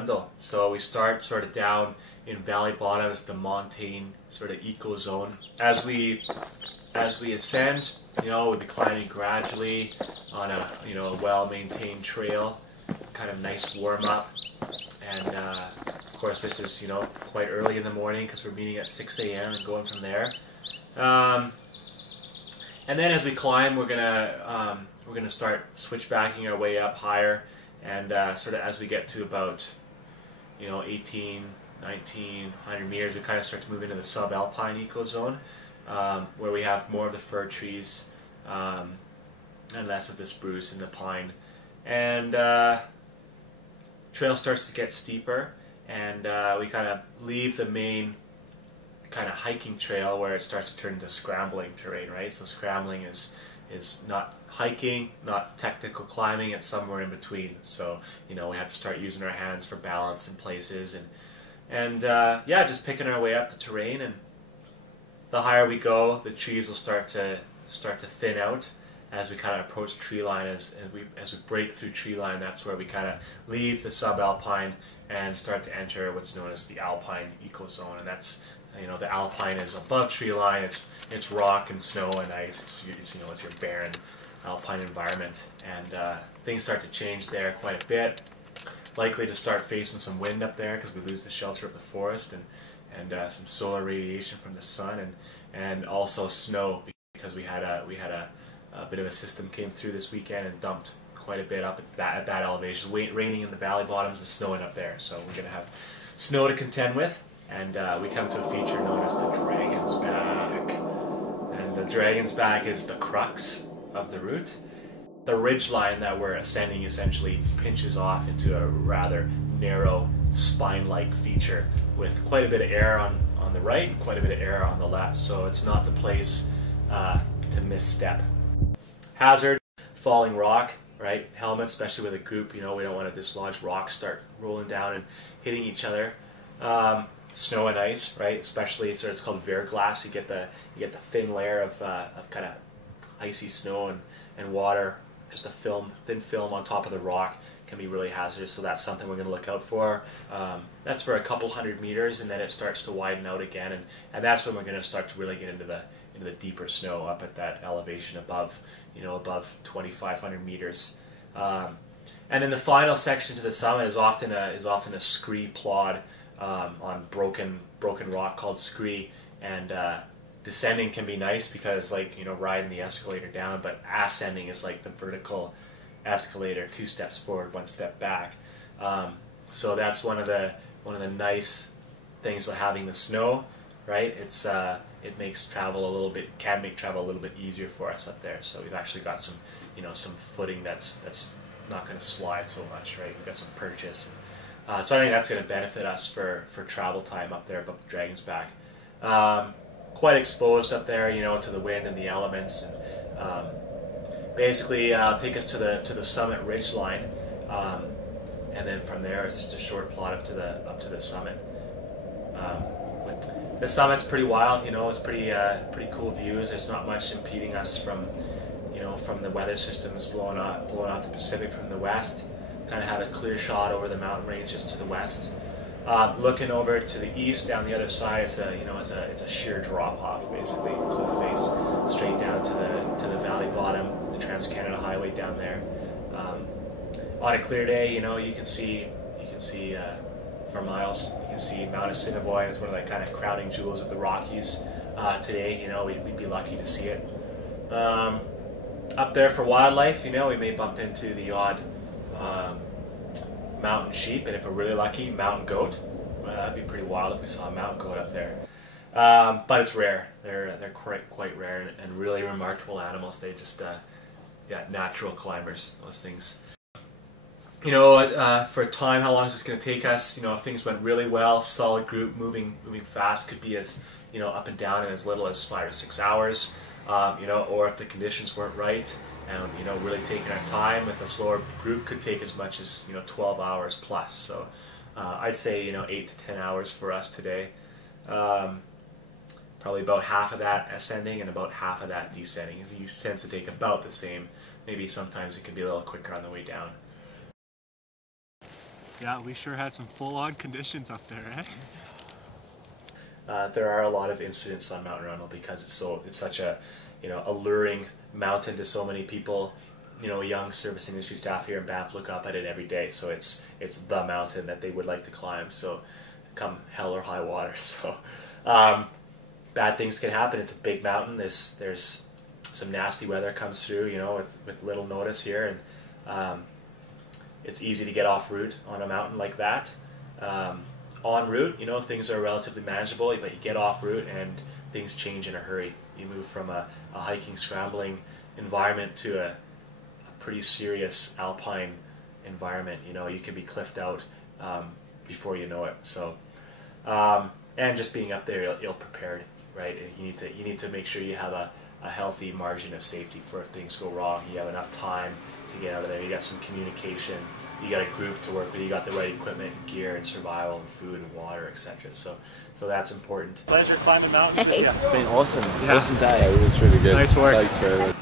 Rundle. So we start sort of down in valley bottoms, the montane sort of eco zone. As we ascend, we'll be climbing gradually on a a well-maintained trail, kind of nice warm up, and of course this is quite early in the morning because we're meeting at 6 a.m. and going from there. And then as we climb, we're gonna start switchbacking our way up higher, and sort of as we get to about 18, 19, 100 meters, we kind of start to move into the subalpine ecozone, where we have more of the fir trees and less of the spruce and the pine, and trail starts to get steeper, and we kind of leave the main kind of hiking trail where it starts to turn into scrambling terrain, right? So scrambling is not hiking, not technical climbing, it's somewhere in between. So we have to start using our hands for balance in places, and yeah, just picking our way up the terrain. And the higher we go, the trees will start to thin out as we kind of approach tree line. As we break through tree line, that's where we kind of leave the subalpine and start to enter what's known as the alpine ecozone. And that's the alpine is above tree line. It's rock and snow and ice. It's your barren alpine environment, and things start to change there quite a bit. Likely to start facing some wind up there because we lose the shelter of the forest, and some solar radiation from the sun, and also snow because we had a bit of a system came through this weekend and dumped quite a bit up at that elevation. Raining in the valley bottoms and snowing up there, so we're going to have snow to contend with. And we come to a feature known as the Dragon's Back. And the Dragon's Back is the crux of the route. The ridgeline that we're ascending essentially pinches off into a rather narrow spine-like feature with quite a bit of air on the right and quite a bit of air on the left. So it's not the place to misstep. Hazard, falling rock, right? Helmet, especially with a group, we don't want to dislodge rocks, start rolling down and hitting each other. Snow and ice, right? Especially, so it's called verglass. You get the thin layer of kind of icy snow and water, just a thin film on top of the rock can be really hazardous. So that's something we're going to look out for. That's for a couple 100 meters, and then it starts to widen out again, and that's when we're going to start to really get into the deeper snow up at that elevation above above 2,500 meters. And then the final section to the summit is often a scree plod. On broken rock called scree, and descending can be nice because riding the escalator down, but ascending is like the vertical escalator, 2 steps forward, 1 step back. So that's one of the nice things about having the snow, right? It makes travel can make travel a little bit easier for us up there. So we've actually got some some footing that's not going to slide so much, right? We've got some purchase. So I think that's going to benefit us for travel time up there above the Dragon's Back. Quite exposed up there, to the wind and the elements, and basically take us to the summit ridge line, and then from there it's just a short plot up to the summit. The summit's pretty wild, it's pretty cool views. There's not much impeding us from the weather systems blowing off the Pacific from the west. Kind of have a clear shot over the mountain ranges to the west. Looking over to the east, down the other side, it's a sheer drop off, basically cliff face straight down to the valley bottom, the Trans-Canada Highway down there. On a clear day, you can see for miles. You can see Mount Assiniboine is one of the kind of crowning jewels of the Rockies. Today, we'd be lucky to see it. Up there for wildlife, we may bump into the odd mountain sheep, and if we're really lucky, mountain goat. That'd be pretty wild if we saw a mountain goat up there. But it's rare. They're quite rare and really remarkable animals. They just natural climbers. Those things. For time, how long is this going to take us? If things went really well, solid group, moving fast, could be as up and down in as little as 5 or 6 hours. Or if the conditions weren't right, and really taking our time with a slower group, could take as much as 12 hours plus. So I'd say 8 to 10 hours for us today. Probably about half of that ascending and about half of that descending. It tends to take about the same. Maybe sometimes it can be a little quicker on the way down. Yeah, we sure had some full-on conditions up there, eh? There are a lot of incidents on Mount Rundle because it's such a alluring mountain to so many people. Young service industry staff here in Banff look up at it every day, so it's the mountain that they would like to climb. So come hell or high water. So bad things can happen. It's a big mountain. There's some nasty weather comes through, with little notice here, and it's easy to get off route on a mountain like that. En route, things are relatively manageable, but you get off route and things change in a hurry. You move from a hiking, scrambling environment to a pretty serious alpine environment. You can be cliffed out before you know it. So, and just being up there, ill prepared, right? You need to make sure you have a healthy margin of safety for if things go wrong. You have enough time to get out of there. You got some communication. You got a group to work with. You got the right equipment, and gear, and survival, and food, and water, etc. So that's important. Pleasure climbing mountains with you. It's been awesome. Yeah. Awesome day. It was really good. Nice work. Thanks very much.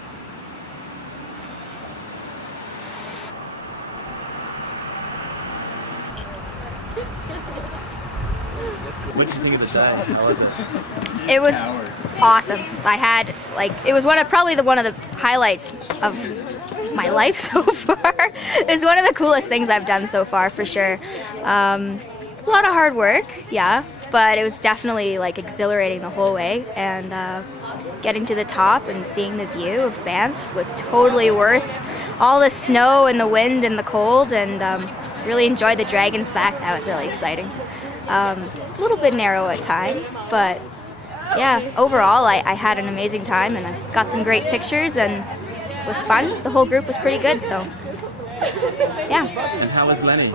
What did you think of the day? How was it? It was awesome. I had it was probably one of the highlights of my life so far. It's one of the coolest things I've done so far, for sure. A lot of hard work, yeah, but it was definitely exhilarating the whole way, and getting to the top and seeing the view of Banff was totally worth all the snow and the wind and the cold, and really enjoyed the Dragon's Back. That was really exciting. A little bit narrow at times, but yeah, overall I had an amazing time, and I got some great pictures, and it was fun. The whole group was pretty good, so yeah. And how was Lenny?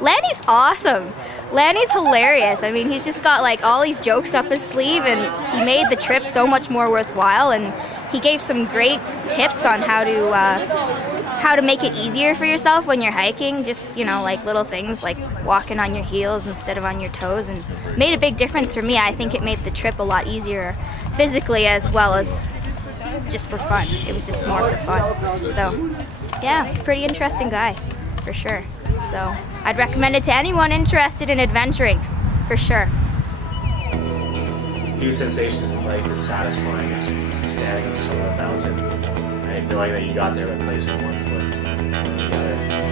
Lenny's awesome. Lenny's hilarious. I mean, he's just got all these jokes up his sleeve, and he made the trip so much more worthwhile, and he gave some great tips on how to make it easier for yourself when you're hiking. Just little things like walking on your heels instead of on your toes, and made a big difference for me. I think it made the trip a lot easier physically as well as just for fun. It was just more for fun. So yeah, he's a pretty interesting guy, for sure. So I'd recommend it to anyone interested in adventuring, for sure. Few sensations in life as satisfying as standing on the summit of a mountain, right? Knowing that you got there by placing one foot in front of the other.